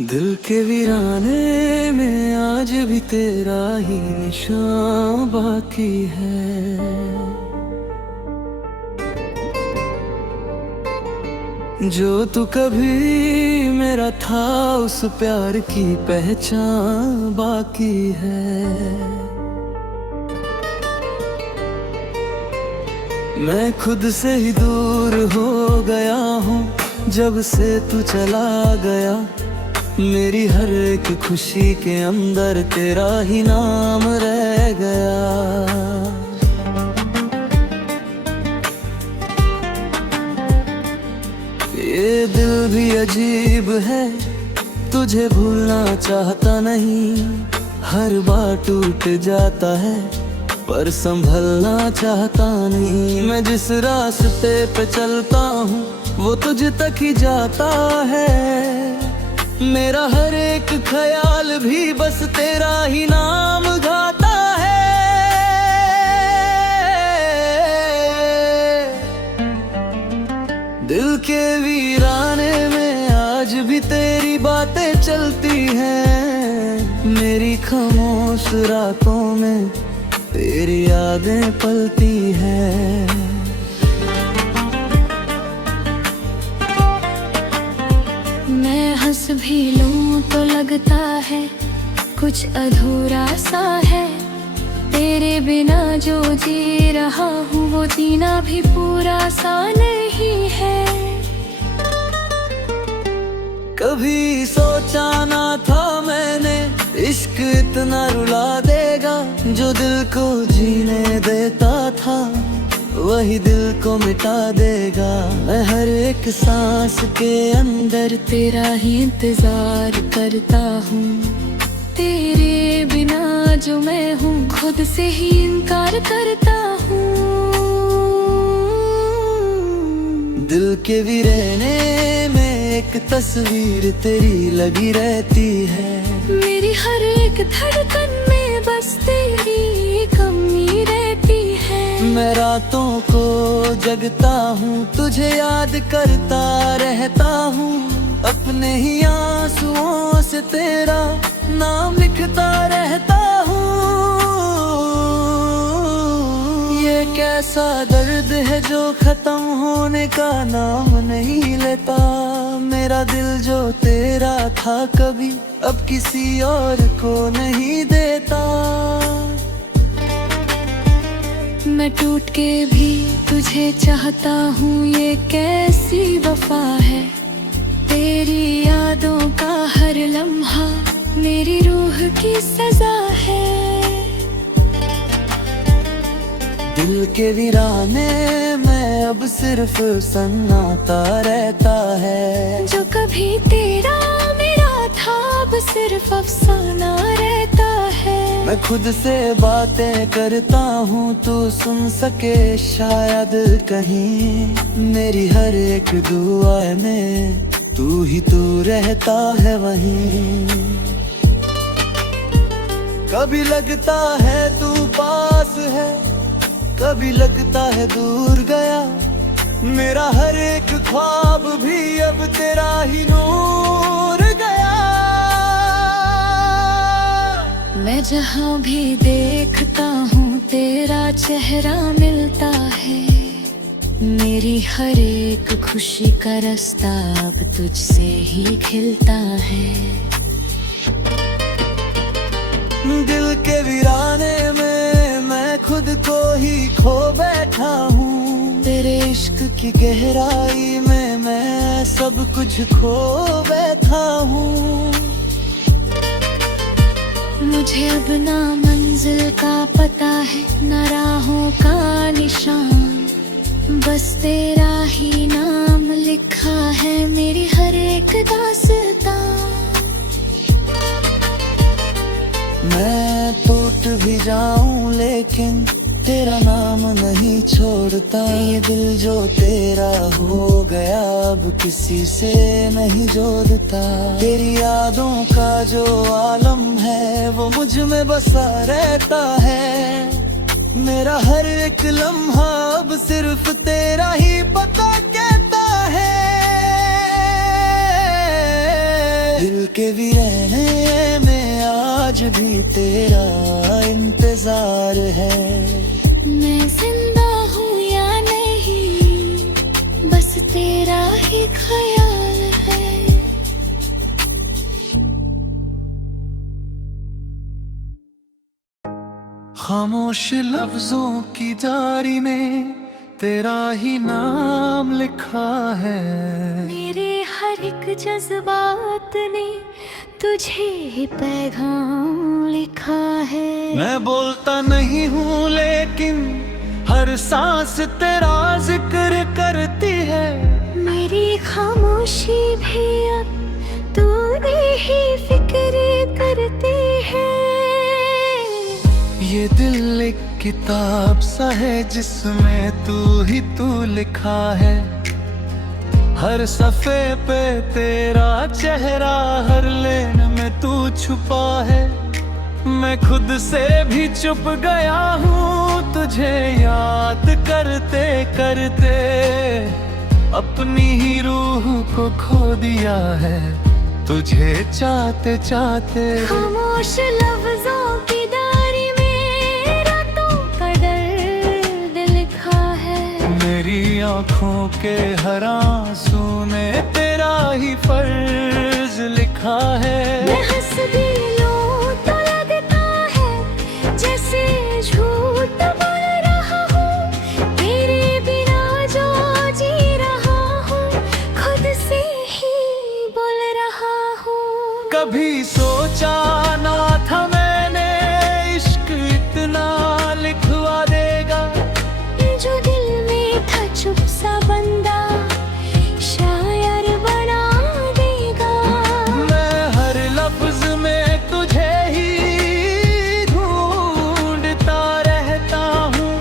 दिल के वीराने में आज भी तेरा ही निशान बाकी है। जो तू कभी मेरा था उस प्यार की पहचान बाकी है। मैं खुद से ही दूर हो गया हूँ जब से तू चला गया। मेरी हर एक खुशी के अंदर तेरा ही नाम रह गया। ये दिल भी अजीब है, तुझे भूलना चाहता नहीं। हर बार टूट जाता है पर संभलना चाहता नहीं। मैं जिस रास्ते पे चलता हूँ वो तुझ तक ही जाता है। मेरा हर एक ख्याल भी बस तेरा ही नाम गाता है। दिल के वीराने में आज भी तेरी बातें चलती हैं। मेरी खामोश रातों में तेरी यादें पलती हैं। मैं हंस भी लूं तो लगता है कुछ अधूरा सा है। तेरे बिना जो जी रहा हूँ वो जीना भी पूरा सा नहीं है। कभी सोचा ना था मैंने इश्क इतना रुला देगा। जो दिल को जीने देता था वही दिल को मिटा देगा। मैं हर एक सांस के अंदर तेरा ही इंतजार करता हूँ। तेरे बिना जो मैं हूँ खुद से ही इनकार करता हूँ। दिल के वीराने में एक तस्वीर तेरी लगी रहती है। मेरी हर एक धड़कन में बस तेरी कमी रहती है। मैं रातों को जगता हूँ तुझे याद करता रहता हूँ। अपने ही आंसुओं से तेरा नाम लिखता रहता हूँ। ये कैसा दर्द है जो खत्म होने का नाम नहीं लेता। मेरा दिल जो तेरा था कभी अब किसी और को नहीं देता। मैं टूट के भी तुझे चाहता हूँ, ये कैसी वफा है। तेरी यादों का हर लम्हा मेरी रूह की सजा है। दिल के वीराने में अब सिर्फ सन्नाटा रहता है। जो कभी तेरा मेरा था अब सिर्फ अफसाना रहता है। मैं खुद से बातें करता हूँ तू सुन सके शायद कहीं। मेरी हर एक दुआ में तू ही तू रहता है वहीं। कभी लगता है तू पास है, कभी लगता है दूर गया। मेरा हर एक ख्वाब भी अब तेरा ही नूर गया। मैं जहाँ भी देखता हूँ तेरा चेहरा मिलता है। मेरी हर एक खुशी का रास्ता अब तुझसे ही खिलता है। दिल के वीराने में मैं खुद को ही खो बैठा हूँ। तेरे इश्क की गहराई में मैं सब कुछ खो बैठा हूँ। मुझे अब ना मंजिल का पता है ना राहों का निशान। बस तेरा ही नाम लिखा है मेरी हर एक दास्तां। मैं टूट भी जाऊं लेकिन तेरा नाम नहीं छोड़ता। ये दिल जो तेरा हो गया अब किसी से नहीं जोड़ता। तेरी यादों का जो आलम है वो मुझ में बसा रहता है। मेरा हर एक लम्हा अब सिर्फ तेरा ही पता कहता है। दिल के वीराने में आज भी तेरा इंतजार है। मैं जिंदा हूँ या नहीं, बस तेरा ही ख्याल है। खामोश लफ्जों की डायरी में तेरा ही नाम लिखा है। मेरे हर एक जज्बात ने तुझे ही पैगाम लिखा है। मैं बोलता नहीं हूँ लेकिन हर सांस तेरा जिक्र करती है। मेरी खामोशी भी अब तूने ही फिक्र करती है। ये दिल एक किताब सा है जिसमें तू लिखा है। हर सफ़े पे तेरा चेहरा, हर लेन में तू छुपा है। मैं खुद से भी चुप गया हूँ तुझे याद करते करते। अपनी ही रूह को खो दिया है तुझे चाहते चाहते। खामोश लफ्जों की डायरी में रातों का दर्द लिखा है। मेरी आँखों के हर आंसू ने तेरा ही फर्ज लिखा है। मैं हंस भी लूं तो लगता है जैसे झूठ बोल रहा हूँ। तेरे बिना जो जी रहा हूँ खुद से ही बोल रहा हूँ। कभी सोचा ना था मैंने इश्क इतना लिखवा देगा। जो दिल में था चुप सा बंदा शायर बना देगा। मैं हर लफ्ज में तुझे ही ढूंढता रहता हूँ।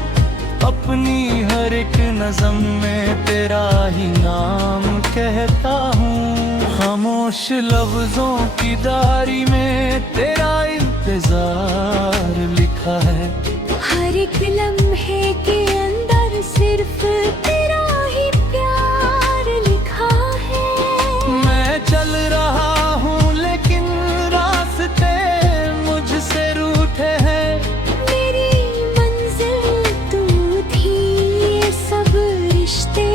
अपनी हर एक नज़म में तेरा ही नाम कहता हूँ। खामोश लफ्जों की डायरी में तेरा इंतजार लिखा है। हर एक लम्हे के अंदर सिर्फ तेरा ही प्यार लिखा है। मैं चल रहा हूँ लेकिन रास्ते मुझसे रूठे हैं। मेरी मंजिल तू थी, ये सब रिश्ते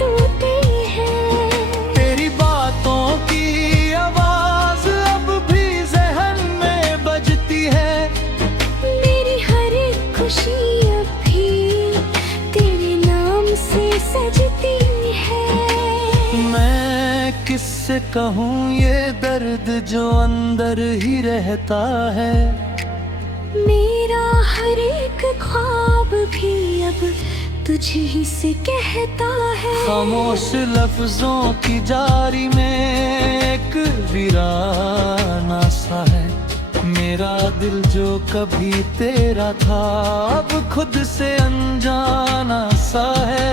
टूटे हैं। तेरी बातों की आवाज अब भी ज़हन में बजती है। मेरी हर एक खुशी अब भी तेरे नाम से सजती है। मैं किससे कहूँ ये दर्द जो अंदर ही रहता है। मेरा हर एक ख्वाब भी अब तुझ ही से कहता है। खामोश लफ्जों की जारी में एक वीराना सा है। मेरा दिल जो कभी तेरा था अब खुद से अनजाना सा है।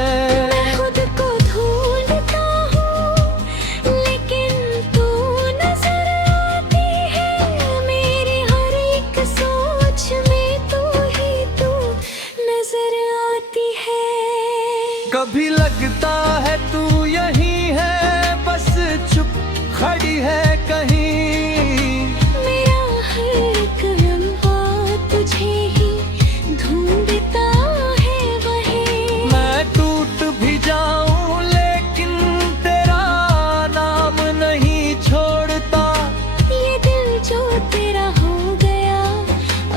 मैं खुद को ढूंढता हूँ लेकिन तू नजर आती है। मेरी हर एक सोच में तू नजर आती है। कभी लगता है तू यही है बस चुप खड़ी है कहीं। मेरा हर एक लम्हा तुझे ही ढूंढता है वहीं। मैं टूट भी जाऊं लेकिन तेरा नाम नहीं छोड़ता। ये दिल जो तेरा हो गया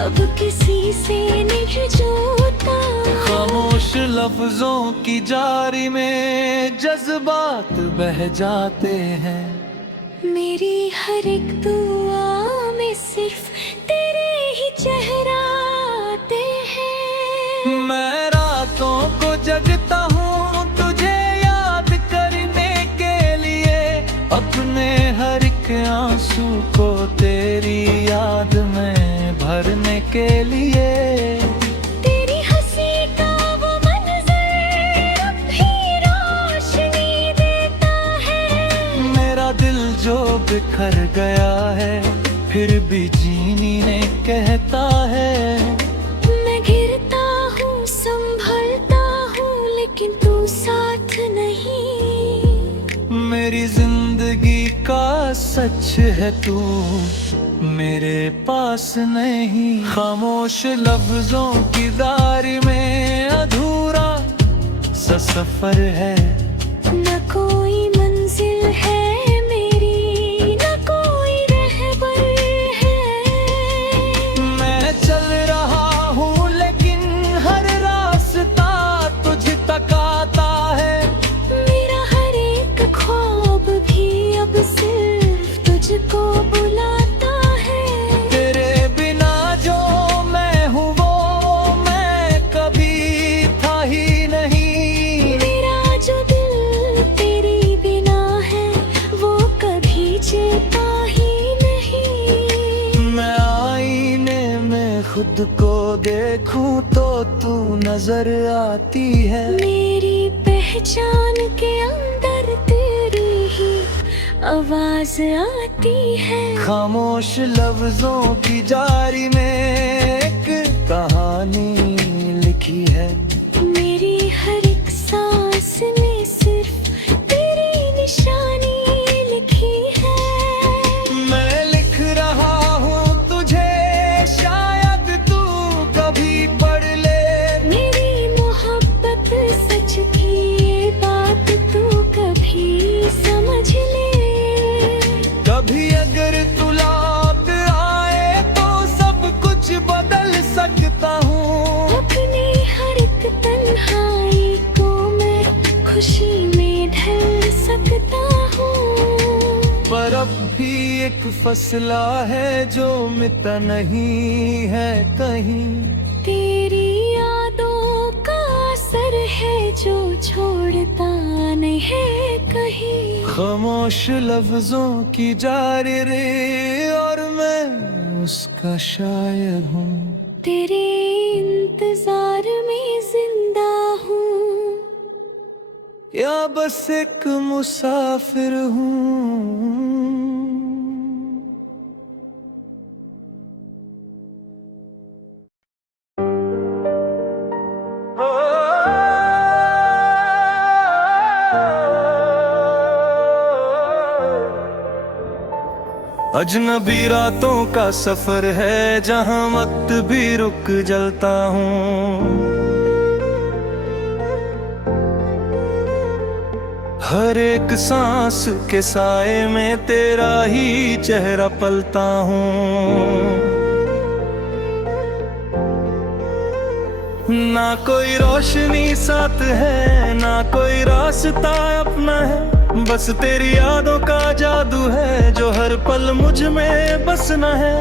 अब किसी से नहीं जोड़ता। खामोश लफ्जों की जारी में जज्बात बह जाते हैं। मेरी हर एक दुआ में सिर्फ तेरे ही चेहराते हैं। मैं रातों को जगता हूँ तुझे याद करने के लिए। अपने हर एक आंसू को तेरी याद में भरने के लिए। तेरी हंसी का वो मंजर अब भी रोशनी देता है। मेरा दिल जो बिखर गया है फिर भी जीनी ने कहता है। मैं गिरता हूँ संभलता हूँ लेकिन तू साथ नहीं। मेरी जिंदगी का सच है तू मेरे पास नहीं। खामोश लफ्जों की दारी में अधूरा सा सफर है। न कोई मंजिल है मेरी, न कोई रहबर है। मैं चल रहा हूँ लेकिन हर रास्ता तुझ तक आता है। मेरा हर एक ख्वाब भी अब सिर्फ तुझको बुलाता है। तेरे बिना जो मैं हूँ वो मैं कभी था ही नहीं। मेरा जो दिल तेरे बिना है वो कभी जीता ही नहीं। मैं आईने में खुद को देखूं तो तू नजर आती है। मेरी पहचान के अंदर तेरी ही आवाज आती है। खामोश लफ्जों की जारी में एक कहानी लिखी है। मेरी हर एक सांस ने सिर्फ तेरी निशानी लिखी है। मैं लिख रहा हूँ तुझे शायद तू कभी पढ़ ले। मेरी मोहब्बत सच की ये बात तू कभी समझ ले। कभी अगर तू लौट आए तो सब कुछ बदल सकता हूँ। अपनी हर एक तन्हाई को मैं खुशी में ढल सकता हूँ। पर अब भी एक फसला है जो मिटा नहीं है कहीं। तेरी यादों का असर है जो छोड़ता नहीं है कहीं। खामोश लफ्जों की जारी रे और मैं उसका शायर हूँ। तेरे इंतजार में जिंदा हूँ या बस एक मुसाफिर हूँ। अजनबी रातों का सफर है जहां वक्त भी रुक जलता हूँ। हर एक सांस के साए में तेरा ही चेहरा पलता हूँ। ना कोई रोशनी साथ है ना कोई रास्ता अपना है। बस तेरी यादों का जादू है जो हर पल मुझ में बसना है।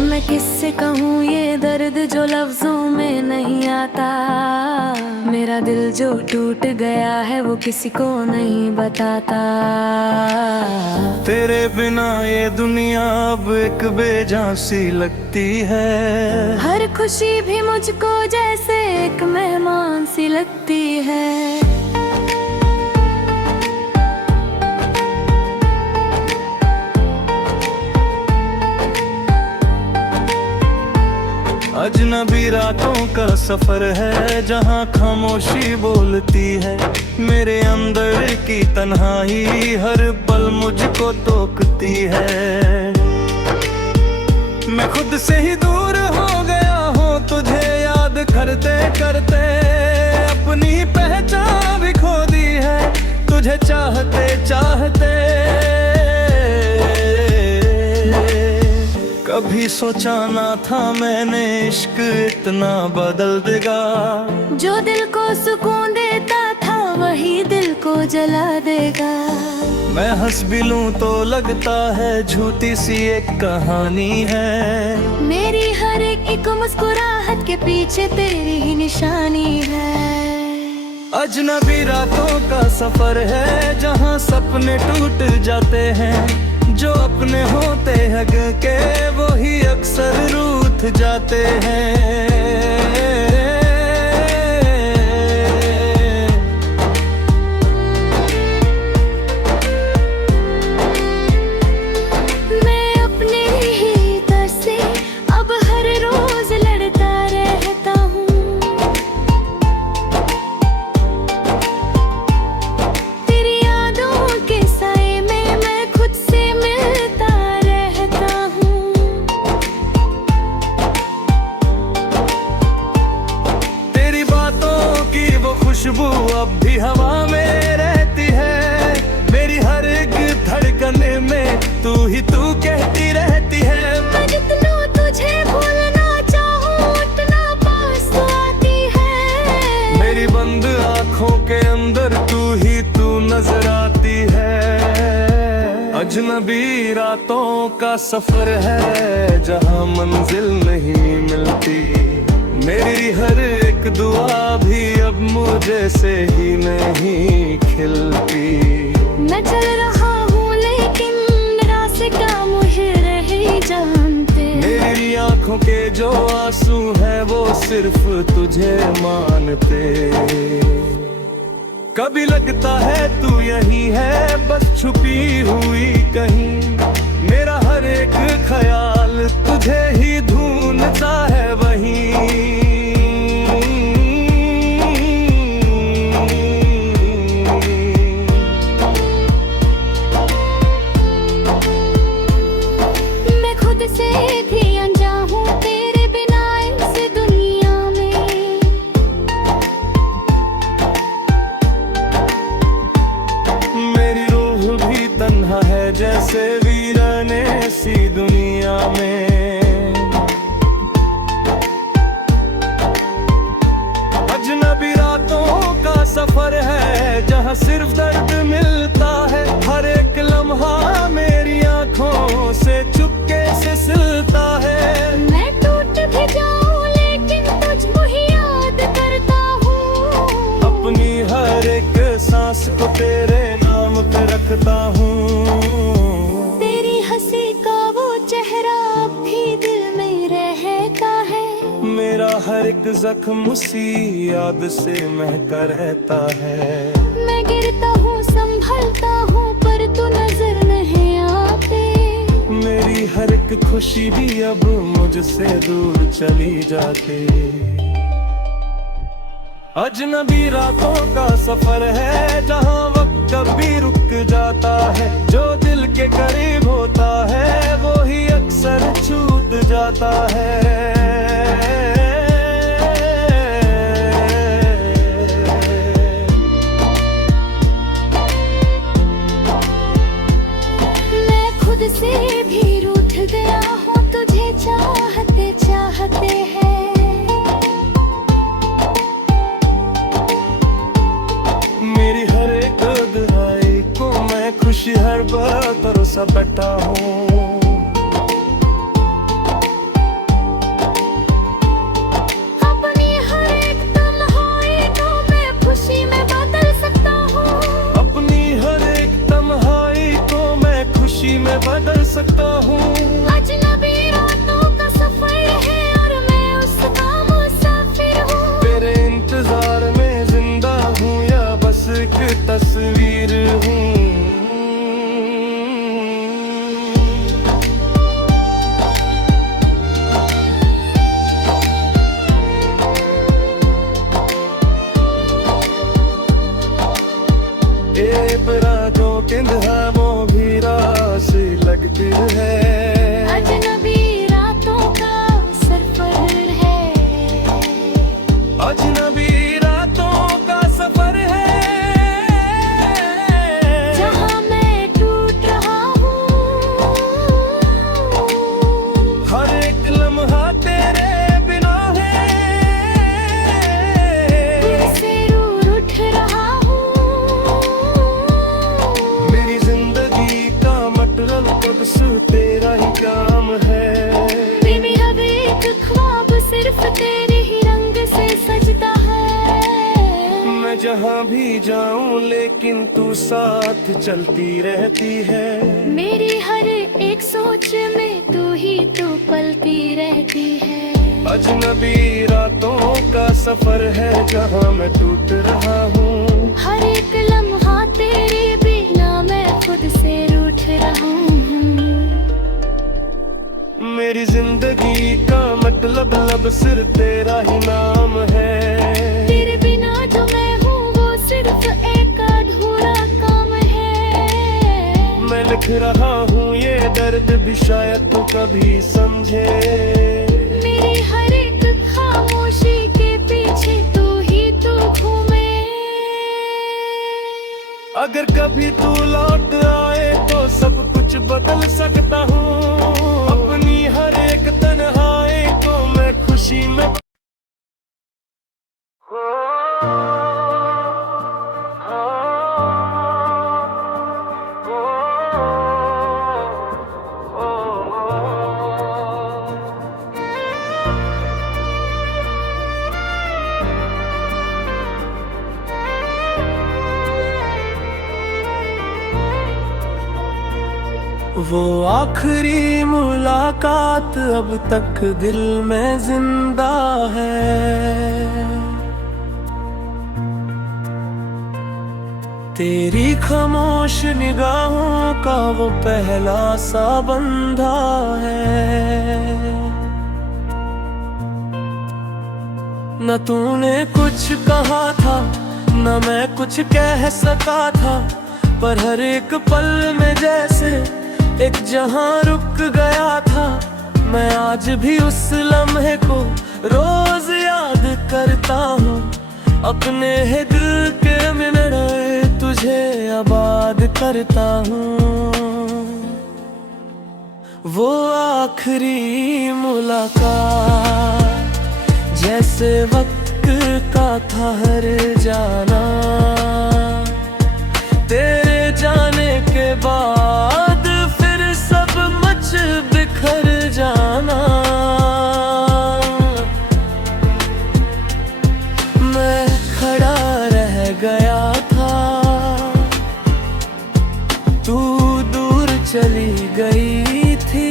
मैं किससे कहूँ ये दर्द जो लफ्जों में नहीं आता। मेरा दिल जो टूट गया है वो किसी को नहीं बताता। तेरे बिना ये दुनिया अब एक बेजान सी लगती है। हर खुशी भी मुझको जैसे एक मेहमान सी लगती है। अजनबी रातों का सफर है जहां खामोशी बोलती है। मेरे अंदर की तन्हाई हर पल मुझको टोकती है। मैं खुद से ही दूर हो गया हूँ तुझे याद करते करते। अपनी पहचान भी खो दी है तुझे चाहते चाहते। कभी सोचा ना था मैंने इश्क इतना बदल देगा। जो दिल को सुकून देता था वही दिल को जला देगा। मैं हंस भी लूं तो लगता है झूठी सी एक कहानी है। मेरी हर एक मुस्कुराहट के पीछे तेरी ही निशानी है। अजनबी रातों का सफर है जहां सपने टूट जाते हैं। जो अपने होते हग के वो ही अक्सर रूठ जाते हैं। खुद ही तू कहती रहती है। मैं जितना तुझे भूलना चाहूं उतना पास तो आती है। मेरी बंद आंखों के अंदर तू ही तू नजर आती है। अजनबी रातों का सफर है जहां मंजिल नहीं मिलती। मेरी हर एक दुआ भी अब मुझे से ही नहीं खिलती। मैं चल रहा हूँ लेकिन रास्ता मुझे रहे जानते। मेरी आंखों के जो आंसू हैं वो सिर्फ तुझे मानते। कभी लगता है तू यही है बस छुपी हुई कहीं। मेरा हर एक ख्याल तुझे ही ढूंढता है वहीं। से भी अनजान हूँ तेरे बिना इस दुनिया में। मेरी रूह भी तन्हा है जैसे वीराने सी दुनिया में। अजनबी रातों का सफर है जहाँ सिर्फ दर्द मिलता है। हर एक लम्हा मेरी आंखों से चुपके से सिलता है। मैं टूट भी जाऊं लेकिन तुझको ही याद करता हूँ। अपनी हर एक सांस को तेरे नाम पे रखता हूँ। तेरी हंसी का वो चेहरा अब भी दिल में रहता है। मेरा हर एक जख्म उसी याद से महका रहता है। मैं गिरता हूँ संभलता हूँ पर तू नजर नहीं आते। मेरी हर एक खुशी भी अब मुझसे दूर चली जाती। अजनबी रातों का सफर है जहाँ वक्त कभी रुक जाता है। जो दिल के करीब होता है वो ही अक्सर छूट जाता है। से भी रूठ गया हूँ तुझे चाहते चाहते हैं। मेरी हर एक दुआई को मैं खुशी हर बार भरोसा बैठा हूँ। अपनी हर एक तन्हाई को मैं खुशी में बदल सकता हूँ। अपनी हर एक तन्हाई को मैं खुशी में बदल सकता हूँ। अजनबी रातों का सफर है और मैं उसका मुसाफिर हूँ। तेरे इंतजार में जिंदा हूँ या बस एक तस्वीर हूँ। जो किंद है वो भी रास लगती है। अजनबी रातों का सफर है। अजनबी रातों का सफर है जहाँ मैं टूट रहा हूँ। हर एक लम्हा तेरे बिना है। दिल से रूठ उठ रहा हूँ। मेरी जिंदगी का मतलब कब से तेरा ही काम है। मेरा एक ख्वाब सिर्फ तेरे ही रंग से सजता है। मैं जहाँ भी जाऊँ लेकिन तू साथ चलती रहती है। मेरी हर एक सोच में तू ही तू पलती रहती है। अजनबी रातों का सफर है जहाँ मैं टूट रहा हूँ। हर एक लम्हा तेरे बिना मैं खुद से रूठ रहा हूँ। मेरी जिंदगी का मतलब लब सिर्फ तेरा ही नाम है। तेरे बिना जो मैं हूँ वो सिर्फ एक अधूरा काम है। मैं लिख रहा हूँ ये दर्द भी शायद तू कभी समझे। मेरी हर एक खामोशी के पीछे तू ही तू घूमे। अगर कभी तू लौट आए तो सब कुछ बदल सकता हूँ। अपनी हर एक तन्हाई को मैं खुशी में वो आखिरी मुलाकात अब तक दिल में जिंदा है। तेरी खामोश निगाहों का वो पहला सा बंधा है। न तूने कुछ कहा था न मैं कुछ कह सका था, पर हर एक पल में जैसे एक जहां रुक गया था। मैं आज भी उस लम्हे को रोज याद करता हूँ। अपने ही दिल के मिनट तुझे आबाद करता हूँ। वो आखिरी मुलाकात जैसे वक्त का था हर जाना। तेरे जाने के बाद फिर सब मच बिखर जाना। मैं खड़ा रह गया था, तू दूर चली गई थी।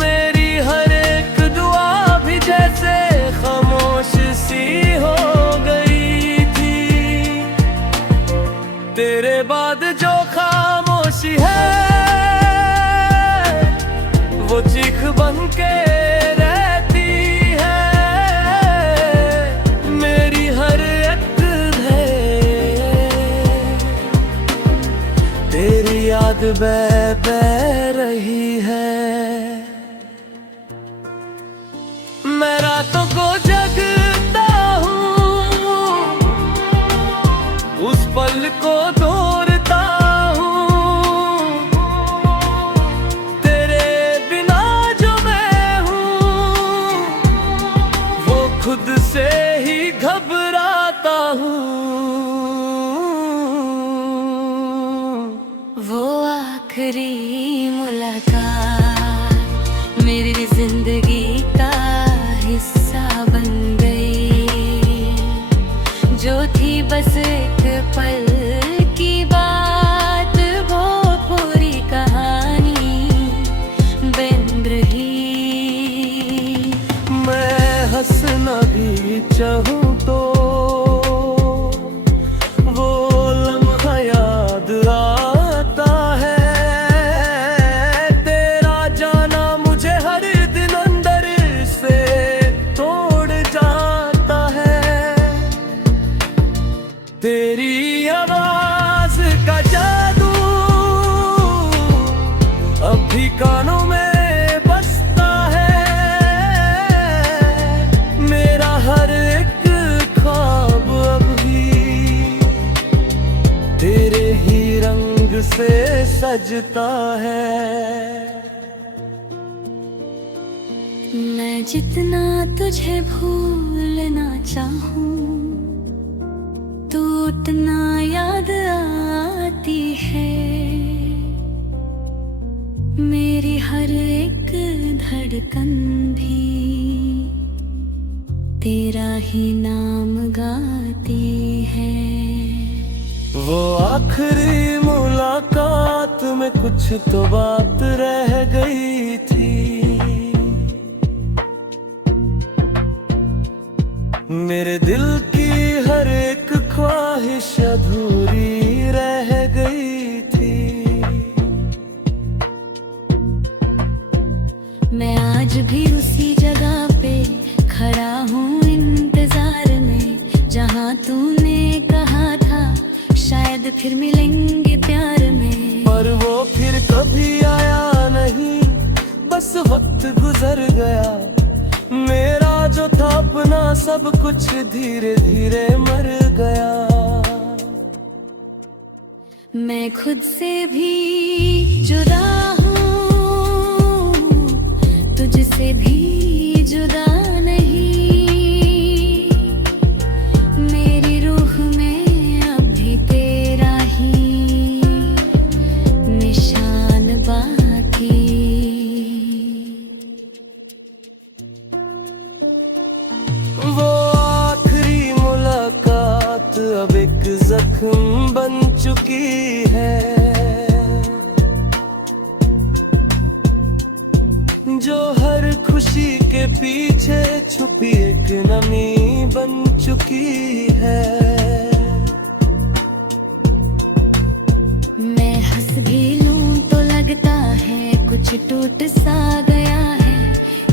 मेरी हर एक दुआ भी जैसे खामोश सी हो गई थी। तेरे बाद जो खामोशी है वो चीख बन के रहती है। मेरी हर एक तेरी याद बह रही है। मैं रातों को जगता हूँ, उस पल को दौड़ता हूँ। तेरे बिना जो मैं हूँ वो खुद से ही घबराता हूँ। वो आखिरी मुलाकात मेरी जिंदगी का हिस्सा बन गई। जो थी बस एक पल की बात, वो पूरी कहानी बन रही। मैं हंसना भी चाहूँ तो वो लम्हा याद आता है। तेरा जाना मुझे हर दिन अंदर से तोड़ जाता है। तेरी आवाज का जादू अब भी कानों में बसता है। मेरा हर एक ख्वाब अब भी तेरे ही रंग से सजता है। मैं जितना तुझे भूलना चाहूँ तू उतना याद आती है। मेरी हर एक धड़कन भी तेरा ही नाम गाती है। वो आखिरी मुलाकात में कुछ तो बात रह गई थी। मेरे दिल की हर एक ख्वाहिश अधूरी रह गई थी। मैं आज भी उसी जगह पे खड़ा हूँ इंतजार में, जहाँ तूने कहा था शायद फिर मिलेंगे प्यार में। पर वो फिर कभी आया नहीं, बस वक्त गुजर गया। मेरा जो था अपना सब कुछ धीरे धीरे मर गया। मैं खुद से भी जुदा हूँ, तुझसे भी जुदा नहीं। मेरी रूह में अब भी तेरा ही निशान बाकी। वो आखिरी मुलाकात अब एक जख्म बन चुकी है, जो हर खुशी के पीछे छुपी एक नमी बन चुकी है। मैं हंस भी लूं तो लगता है कुछ टूट सा गया है।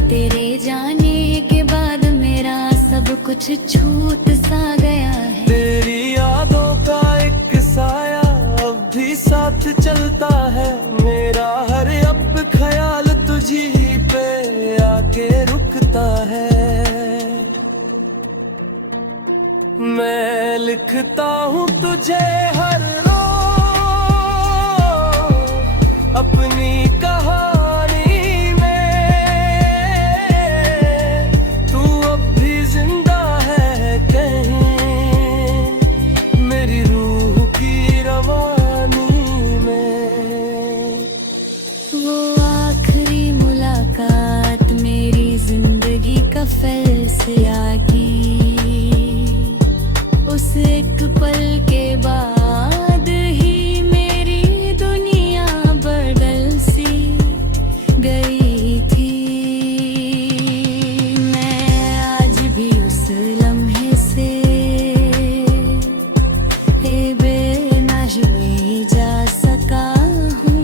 तेरे जाने के बाद मेरा सब कुछ छूट सा गया है। तेरी यादों का एक साया अब भी साथ चलता है। मेरा हर अब ख्याल तुझी पे आके रुकता है। मैं लिखता हूँ तुझे हर रोज अपनी कहानी में। तू अब भी जिंदा है कहीं मेरी रूह की रवानी में। वो आखिरी मुलाकात मेरी जिंदगी का फैसला की। उस एक पल के बाद ही मेरी दुनिया बदल सी गई थी। मैं आज भी उस लम्हे से बेना हुए जा सका हूँ।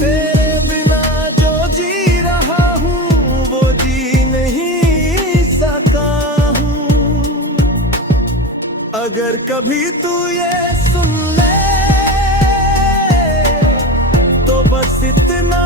तेरे बिना जो जी रहा हूँ वो जी नहीं सका हूँ। अगर कभी तू ये सुन ले तो बस इतना